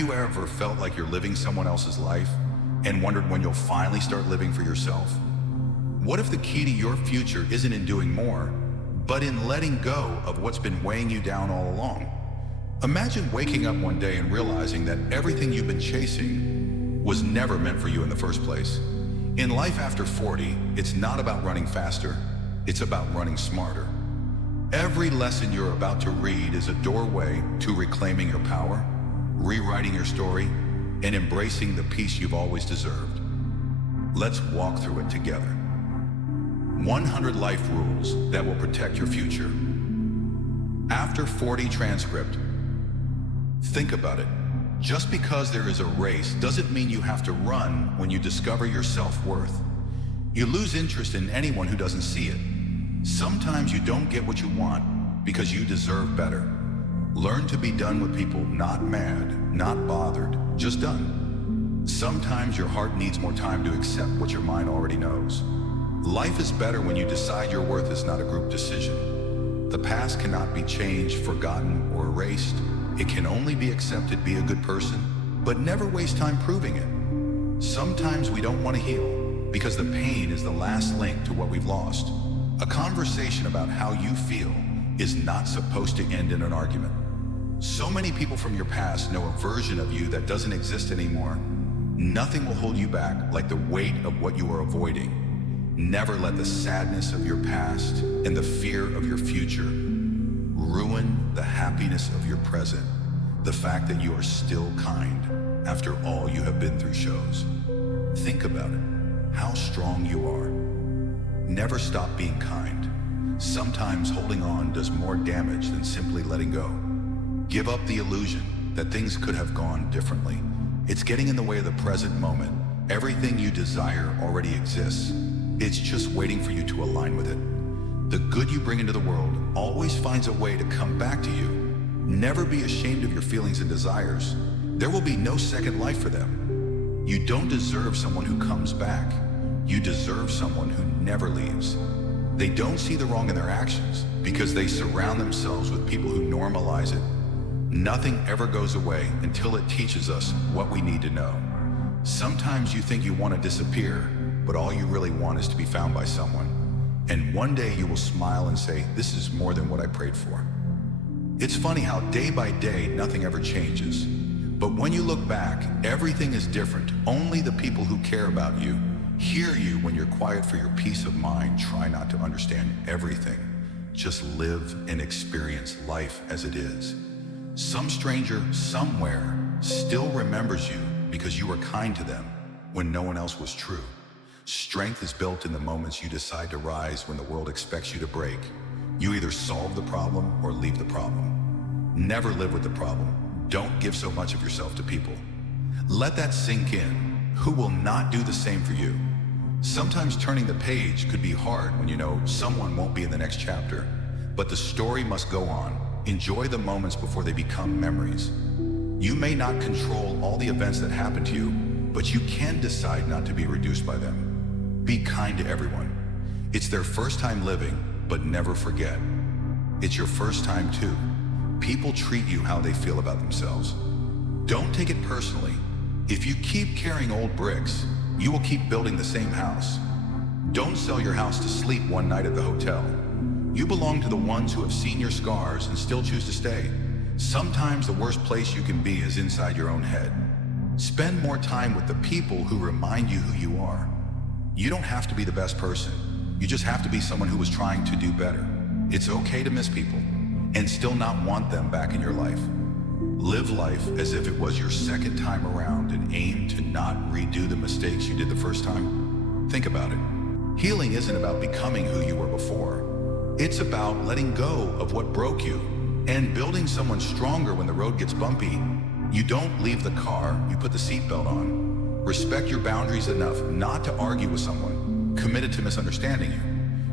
you ever felt like you're living someone else's life and wondered when you'll finally start living for yourself? What if the key to your future isn't in doing more, but in letting go of what's been weighing you down all along? Imagine waking up one day and realizing that everything you've been chasing was never meant for you in the first place. In life after 40, it's not about running faster, it's about running smarter. Every lesson you're about to read is a doorway to reclaiming your power, rewriting your story, and embracing the peace you've always deserved. Let's walk through it together. 100 life rules that will protect your future. After 40 transcript. Think about it. Just because there is a race doesn't mean you have to run when you discover your self-worth. You lose interest in anyone who doesn't see it. Sometimes you don't get what you want because you deserve better. Learn to be done with people, not mad, not bothered, just done. Sometimes your heart needs more time to accept what your mind already knows. Life is better when you decide your worth is not a group decision. The past cannot be changed, forgotten, or erased. It can only be accepted. Be a good person, but never waste time proving it. Sometimes we don't want to heal because the pain is the last link to what we've lost. A conversation about how you feel is not supposed to end in an argument. So many people from your past know a version of you that doesn't exist anymore. Nothing will hold you back like the weight of what you are avoiding. Never let the sadness of your past and the fear of your future ruin the happiness of your present. The fact that you are still kind after all you have been through shows. Think about it, how strong you are. Never stop being kind. Sometimes holding on does more damage than simply letting go. Give up the illusion that things could have gone differently. It's getting in the way of the present moment. Everything you desire already exists. It's just waiting for you to align with it. The good you bring into the world always finds a way to come back to you. Never be ashamed of your feelings and desires. There will be no second life for them. You don't deserve someone who comes back. You deserve someone who never leaves. They don't see the wrong in their actions because they surround themselves with people who normalize it. Nothing ever goes away until it teaches us what we need to know. Sometimes you think you want to disappear, but all you really want is to be found by someone. And one day you will smile and say, this is more than what I prayed for. It's funny how day by day, nothing ever changes. But when you look back, everything is different. Only the people who care about you hear you when you're quiet for your peace of mind. Try not to understand everything. Just live and experience life as it is. Some stranger somewhere still remembers you because you were kind to them when no one else was true. Strength is built in the moments you decide to rise when the world expects you to break. You either solve the problem or leave the problem. Never live with the problem. Don't give so much of yourself to people. Let that sink in. Who will not do the same for you? Sometimes turning the page could be hard when you know someone won't be in the next chapter, but the story must go on. Enjoy the moments before they become memories. You may not control all the events that happen to you, but you can decide not to be reduced by them. Be kind to everyone. It's their first time living, but never forget. It's your first time too. People treat you how they feel about themselves. Don't take it personally. If you keep carrying old bricks, you will keep building the same house. Don't sell your house to sleep one night at the hotel. You belong to the ones who have seen your scars and still choose to stay. Sometimes the worst place you can be is inside your own head. Spend more time with the people who remind you who you are. You don't have to be the best person. You just have to be someone who was trying to do better. It's okay to miss people and still not want them back in your life. Live life as if it was your second time around and aim to not redo the mistakes you did the first time. Think about it. Healing isn't about becoming who you were before. It's about letting go of what broke you and building someone stronger when the road gets bumpy. You don't leave the car, you put the seatbelt on. Respect your boundaries enough not to argue with someone committed to misunderstanding you.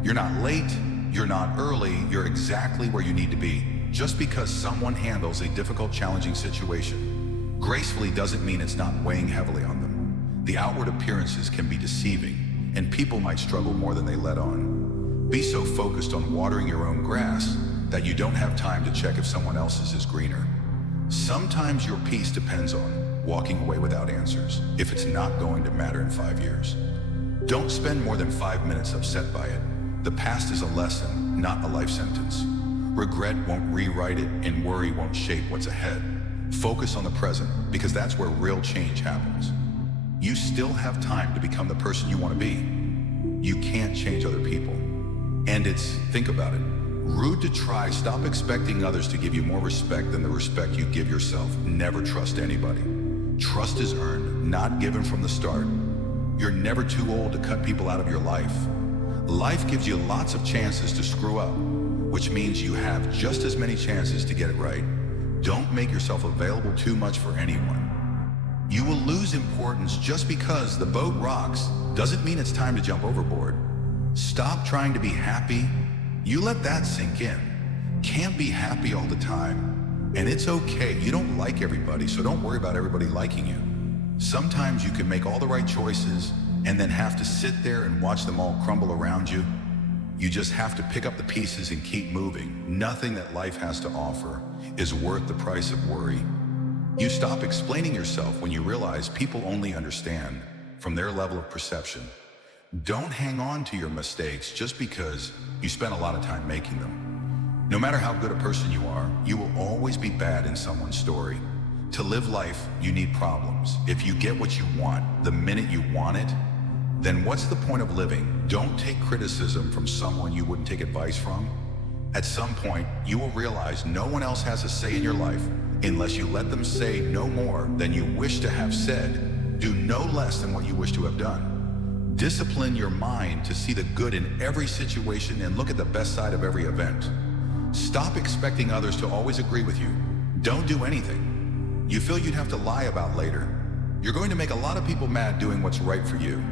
You're not late, you're not early, you're exactly where you need to be. Just because someone handles a difficult, challenging situation gracefully doesn't mean it's not weighing heavily on them. The outward appearances can be deceiving, and people might struggle more than they let on. Be so focused on watering your own grass that you don't have time to check if someone else's is greener. Sometimes your peace depends on walking away without answers if it's not going to matter in 5 years. Don't spend more than 5 minutes upset by it. The past is a lesson, not a life sentence. Regret won't rewrite it, and worry won't shape what's ahead. Focus on the present, because that's where real change happens. You still have time to become the person you want to be. You can't change other people. And think about it, rude to try. Stop expecting others to give you more respect than the respect you give yourself. Never trust anybody. Trust is earned, not given from the start. You're never too old to cut people out of your life. Life gives you lots of chances to screw up, which means you have just as many chances to get it right. Don't make yourself available too much for anyone. You will lose importance just because the boat rocks doesn't mean it's time to jump overboard. Stop trying to be happy. You let that sink in. Can't be happy all the time. And it's okay. You don't like everybody, so don't worry about everybody liking you. Sometimes you can make all the right choices and then have to sit there and watch them all crumble around you. You just have to pick up the pieces and keep moving. Nothing that life has to offer is worth the price of worry. You stop explaining yourself when you realize people only understand from their level of perception. Don't hang on to your mistakes just because you spent a lot of time making them. No matter how good a person you are, you will always be bad in someone's story. To live life, you need problems. If you get what you want the minute you want it, then what's the point of living? Don't take criticism from someone you wouldn't take advice from. At some point, you will realize no one else has a say in your life unless you let them say no more than you wish to have said. Do no less than what you wish to have done. Discipline your mind to see the good in every situation and look at the best side of every event. Stop expecting others to always agree with you. Don't do anything you feel you'd have to lie about later. You're going to make a lot of people mad doing what's right for you.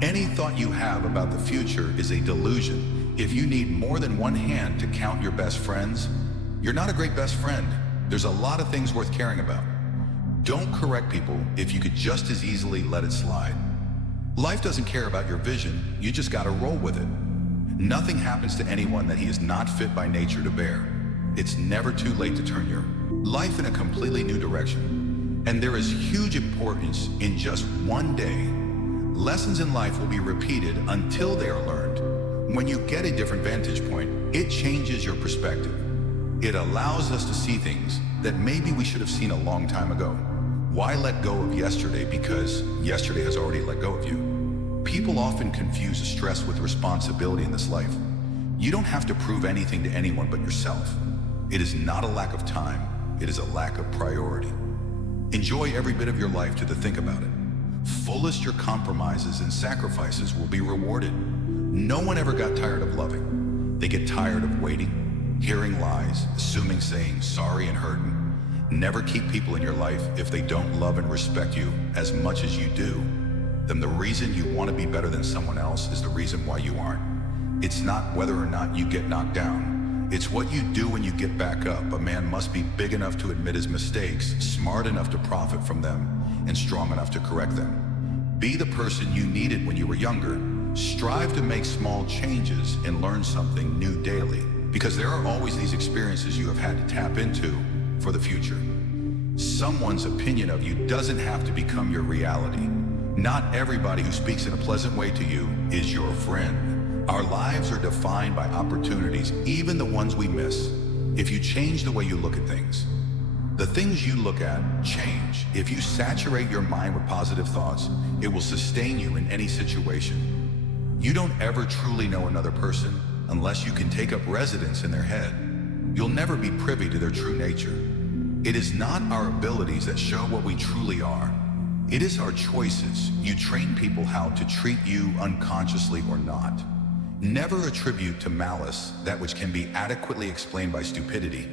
Any thought you have about the future is a delusion. If you need more than one hand to count your best friends, you're not a great best friend. There's a lot of things worth caring about. Don't correct people if you could just as easily let it slide. Life doesn't care about your vision, you just gotta roll with it. Nothing happens to anyone that he is not fit by nature to bear. It's never too late to turn your life in a completely new direction. And there is huge importance in just one day. Lessons in life will be repeated until they are learned. When you get a different vantage point, it changes your perspective. It allows us to see things that maybe we should have seen a long time ago. Why let go of yesterday? Because yesterday has already let go of you. People often confuse stress with responsibility in this life. You don't have to prove anything to anyone but yourself. It is not a lack of time, it is a lack of priority. Enjoy every bit of your life to think about it. Fullest your compromises and sacrifices will be rewarded. No one ever got tired of loving. They get tired of waiting, hearing lies, assuming, saying sorry and hurting. Never keep people in your life if they don't love and respect you as much as you do. Then the reason you want to be better than someone else is the reason why you aren't. It's not whether or not you get knocked down. It's what you do when you get back up. A man must be big enough to admit his mistakes, smart enough to profit from them, and strong enough to correct them. Be the person you needed when you were younger. Strive to make small changes and learn something new daily, because there are always these experiences you have had to tap into for the future. Someone's opinion of you doesn't have to become your reality. Not everybody who speaks in a pleasant way to you is your friend. Our lives are defined by opportunities, even the ones we miss. If you change the way you look at things, the things you look at change. If you saturate your mind with positive thoughts, it will sustain you in any situation. You don't ever truly know another person unless you can take up residence in their head. You'll never be privy to their true nature. It is not our abilities that show what we truly are. It is our choices. You train people how to treat you unconsciously or not. Never attribute to malice that which can be adequately explained by stupidity.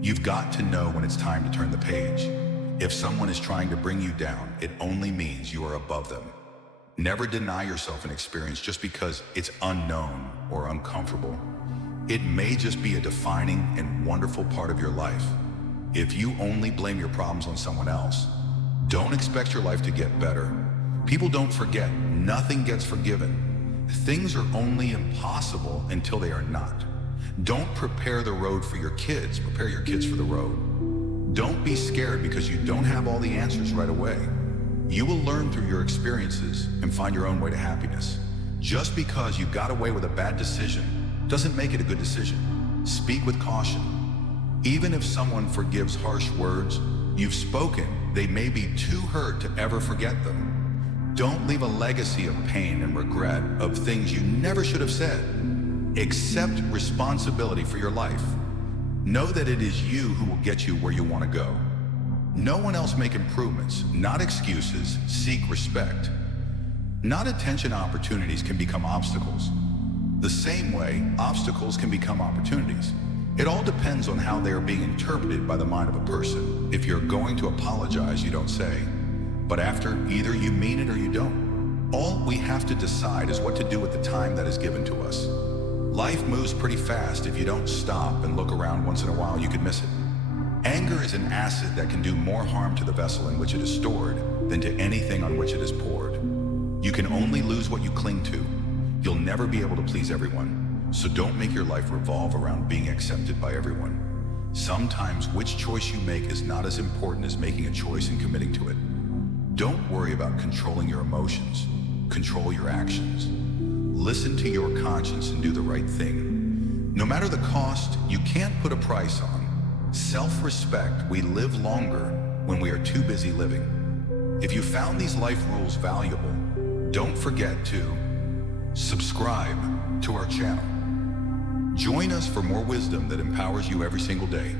You've got to know when it's time to turn the page. If someone is trying to bring you down, it only means you are above them. Never deny yourself an experience just because it's unknown or uncomfortable. It may just be a defining and wonderful part of your life. If you only blame your problems on someone else, don't expect your life to get better. People don't forget. Nothing gets forgiven. Things are only impossible until they are not. Don't prepare the road for your kids. Prepare your kids for the road. Don't be scared because you don't have all the answers right away. You will learn through your experiences and find your own way to happiness. Just because you got away with a bad decision doesn't make it a good decision. Speak with caution. Even if someone forgives harsh words you've spoken, they may be too hurt to ever forget them. Don't leave a legacy of pain and regret of things you never should have said. Accept responsibility for your life. Know that it is you who will get you where you want to go. No one else make improvements, not excuses. Seek respect. Not attention opportunities can become obstacles. The same way, obstacles can become opportunities. It all depends on how they are being interpreted by the mind of a person. If you're going to apologize, you don't say, but after, either you mean it or you don't. All we have to decide is what to do with the time that is given to us. Life moves pretty fast. If you don't stop and look around once in a while, you could miss it. Anger is an acid that can do more harm to the vessel in which it is stored than to anything on which it is poured. You can only lose what you cling to. You'll never be able to please everyone, so don't make your life revolve around being accepted by everyone. Sometimes which choice you make is not as important as making a choice and committing to it. Don't worry about controlling your emotions. Control your actions. Listen to your conscience and do the right thing. No matter the cost, you can't put a price on. Self-respect. We live longer when we are too busy living. If you found these life rules valuable, don't forget to subscribe to our channel. Join us for more wisdom that empowers you every single day.